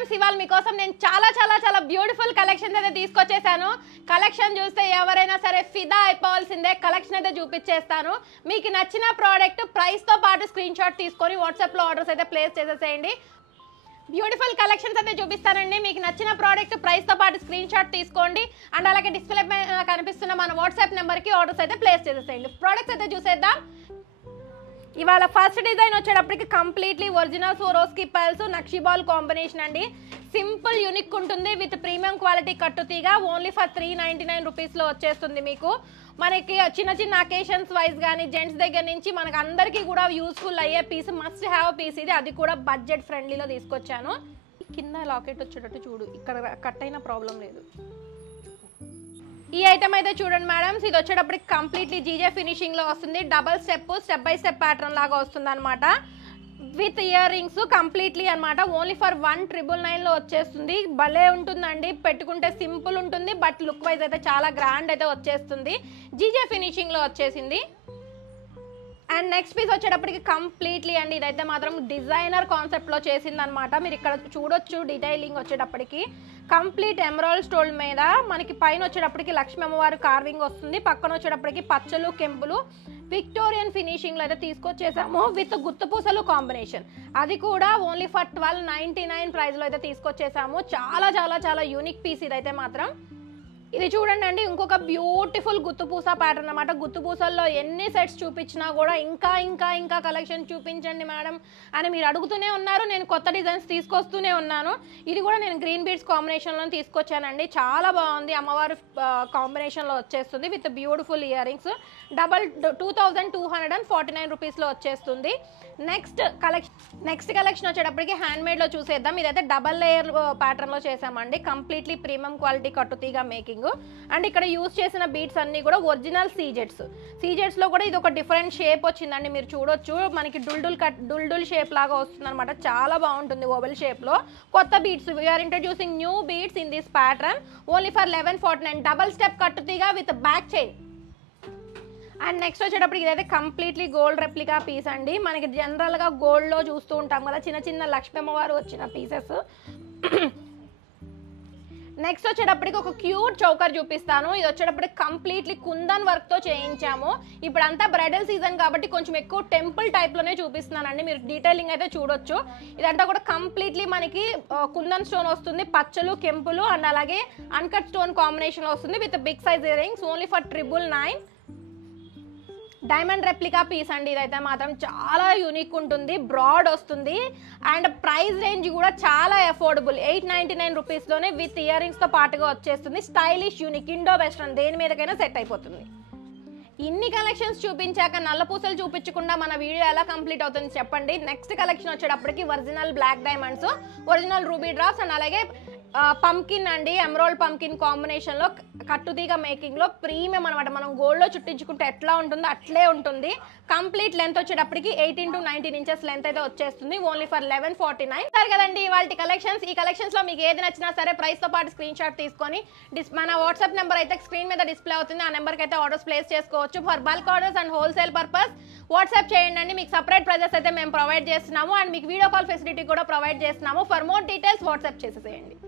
Madams ఇవాళ మీకోసం నేను చాలా బ్యూటిఫుల్ కలెక్షన్ అయితే తీసుకొచ్చేసాను. కలెక్షన్ చూస్తే ఎవరైనా సరే ఫిదా అయిపోవాల్సిందే. కలెక్షన్ అయితే చూపించేస్తాను. మీకు నచ్చిన ప్రోడక్ట్ ప్రైస్ తో పాటు స్క్రీన్ షాట్ తీసుకొని వాట్సాప్ లో ఆర్డర్స్ అయితే ప్లేస్ చేసేసేయండి. బ్యూటిఫుల్ కలెక్షన్స్ అయితే చూపిస్తానండి. మీకు నచ్చిన ప్రోడక్ట్ ప్రైస్ తో పాటు స్క్రీన్ షాట్ తీసుకోండి అండ్ అలాగే డిస్ప్లే పైన కనిపిస్తున్న మన వాట్సాప్ నెంబర్ కి ఆర్డర్స్ అయితే ప్లేస్ చేసేసేయండి. ప్రోడక్ట్స్ అయితే చూసేద్దాం. ఇవాళ ఫస్ట్ డిజైన్ వచ్చేటప్పటికి కంప్లీట్లీ ఒరిజినల్ స్వరోస్కి పల్స్ నక్షిబాల్ కాంబినేషన్ అండి. సింపుల్ యూనిక్ ఉంటుంది విత్ ప్రీమియం క్వాలిటీ కట్టుతీగా ఓన్లీ ఫర్ 399 రూపీస్లో వచ్చేస్తుంది. మీకు మనకి చిన్న అకేషన్స్ వైజ్ కానీ జెంట్స్ దగ్గర నుంచి మనకు అందరికీ కూడా యూస్ఫుల్ అయ్యే పీస్, మస్ట్ హ్యావ్ పీస్ ఇది. అది కూడా బడ్జెట్ ఫ్రెండ్లీలో తీసుకొచ్చాను. కింద లాకెట్ వచ్చేటట్టు చూడు, ఇక్కడ కట్ అయిన ప్రాబ్లం లేదు. ఈ ఐటమ్ అయితే చూడండి మేడమ్స్, ఇది వచ్చేటప్పటికి కంప్లీట్లీ జీజే ఫినిషింగ్ లో వస్తుంది. Double step by step pattern లాగా వస్తుంది అనమాట. విత్ ఇయర్ రింగ్స్ కంప్లీట్లీ అనమాట. ఓన్లీ ఫర్ 1999 లో వచ్చేస్తుంది. భలే ఉంటుందండి, పెట్టుకుంటే సింపుల్ ఉంటుంది బట్ లుక్ వైజ్ అయితే చాలా గ్రాండ్ అయితే వచ్చేస్తుంది. జీజే ఫినిషింగ్ లో వచ్చేసింది. అండ్ నెక్స్ట్ పీస్ వచ్చేటప్పటికి కంప్లీట్లీ అండి ఇదైతే మాత్రం డిజైనర్ కాన్సెప్ట్లో చేసింది అనమాట. మీరు ఇక్కడ చూడొచ్చు డీటెయిలింగ్ వచ్చేటప్పటికి కంప్లీట్ ఎమరాల్డ్ స్టోన్ మీద మనకి పైన వచ్చేటప్పటికి లక్ష్మీ అమ్మవారు కార్వింగ్ వస్తుంది. పక్కన వచ్చేటప్పటికి పచ్చలు కెంపులు విక్టోరియన్ ఫినిషింగ్లో అయితే తీసుకొచ్చేసాము విత్ గుత్తపూసలు కాంబినేషన్. అది కూడా ఓన్లీ ఫర్ 1299 ప్రైస్లో అయితే తీసుకొచ్చేసాము. చాలా యూనిక్ పీస్ ఇదైతే మాత్రం. ఇది చూడండి అండి, ఇంకొక బ్యూటిఫుల్ గుత్తుపూస ప్యాటర్న్ అనమాట. గుత్తుపూసల్లో ఎన్ని సెట్స్ చూపించినా కూడా ఇంకా కలెక్షన్ చూపించండి మేడం అని మీరు అడుగుతూనే ఉన్నారు. నేను కొత్త డిజైన్స్ తీసుకొస్తూనే ఉన్నాను. ఇది కూడా నేను గ్రీన్ బీడ్స్ కాంబినేషన్లో తీసుకొచ్చానండి. చాలా బాగుంది. అమ్మవారు కాంబినేషన్లో వచ్చేస్తుంది విత్ బ్యూటిఫుల్ ఇయర్ రింగ్స్. 2249 రూపీస్లో వచ్చేస్తుంది. నెక్స్ట్ కలెక్షన్ వచ్చేటప్పటికి హ్యాండ్మేడ్లో చూసేద్దాం. ఇదైతే డబల్ లేయర్ ప్యాటర్న్లో చేసామండి. కంప్లీట్లీ ప్రీమియం క్వాలిటీ కట్టుతీగా మేకింగ్. అండ్ ఇక్కడ యూజ్ చేసిన బీడ్స్ అన్ని కూడా ఒరిజినల్ సీజెట్స్ లో కూడా ఇది ఒక డిఫరెంట్ షేప్ వచ్చిందండి. మీరు చూడొచ్చు మనకి డుల్డుల్ షేప్ లాగా వస్తుంది అనమాట. చాలా బాగుంటుంది ఓవెల్ షేప్ లో. కొత్త beads, we're introducing new beads in this pattern only for 1149. Double step కట్టుతీగా with back chain. And next వచ్చేటప్పటికి ఇదైతే కంప్లీట్లీ గోల్డ్ రెప్లికా పీస్ అండి. మనకి జనరల్గా గోల్డ్లో చూస్తూ ఉంటాం కదా చిన్న లక్ష్మీ అమ్మవారు వచ్చిన పీసెస్. నెక్స్ట్ వచ్చేటప్పటికి ఒక క్యూట్ చౌకర్ చూపిస్తాను. ఇది వచ్చేటప్పటికి కంప్లీట్లీ కుందన్ వర్క్తో చేయించాము. ఇప్పుడంతా బ్రైడల్ సీజన్ కాబట్టి కొంచెం ఎక్కువ టెంపుల్ టైప్లోనే చూపిస్తున్నానండి. మీరు డీటెయిలింగ్ అయితే చూడొచ్చు. ఇదంతా కూడా కంప్లీట్లీ మనకి కుందన్ స్టోన్ వస్తుంది, పచ్చలు కెంపులు అండ్ అలాగే అన్కట్ స్టోన్ కాంబినేషన్ వస్తుంది with big size earrings only for 999. Diamond replica piece అండి. ఇదైతే మాత్రం చాలా యూనిక్ ఉంటుంది, బ్రాడ్ వస్తుంది అండ్ ప్రైస్ రేంజ్ కూడా చాలా అఫోర్డబుల్. 899 రూపీస్లోనే విత్ ఇయర్ రింగ్స్తో పాటుగా వచ్చేస్తుంది. స్టైలిష్ యూనిక్ ఇండో వెస్ట్రన్ దేని మీదకైనా సెట్ అయిపోతుంది. ఇన్ని కలెక్షన్స్ చూపించాక నల్ల పూసలు చూపించకుండా మన వీడియో ఎలా కంప్లీట్ అవుతుంది చెప్పండి. నెక్స్ట్ కలెక్షన్ వచ్చేటప్పటికి original black diamonds, original ruby drops and అలాగే పంకిన్ అండి, ఎమరాల్డ్ పంకిన్ కాంబినేషన్లో కట్టుతీగ మేకింగ్లో ప్రీమియం అనమాట. మనం గోల్డ్లో చుట్టించుకుంటే ఎట్లా ఉంటుందో అట్లే ఉంటుంది. కంప్లీట్ లెంత్ వచ్చేటప్పటికి 18 to 19 ఇంచెస్ లెంత్ అయితే వచ్చేస్తుంది ఓన్లీ ఫర్ 1149. సరే కదండి ఇవాళ కలెక్షన్స్. ఈ కలెక్షన్స్లో మీకు ఏది నచ్చినా సరే ప్రైస్తో పాటు స్క్రీన్ షాట్ తీసుకొని మన వాట్సాప్ నెంబర్ అయితే స్క్రీన్ మీద డిస్ప్లే అవుతుంది. ఆ నెంబర్కి అయితే ఆర్డర్స్ ప్లేస్ చేసుకోవచ్చు. For bulk orders and wholesale purpose WhatsApp చేయండి అండి. మీకు సపరేట్ ప్రైజెస్ అయితే మేము ప్రొవైడ్ చేస్తున్నాము అండ్ మీకు వీడియో కాల్ ఫెసిలిటీ కూడా ప్రొవైడ్ చేస్తున్నాము. ఫర్ మోర్ డీటెయిల్స్ వాట్సాప్ చేసేసేయండి.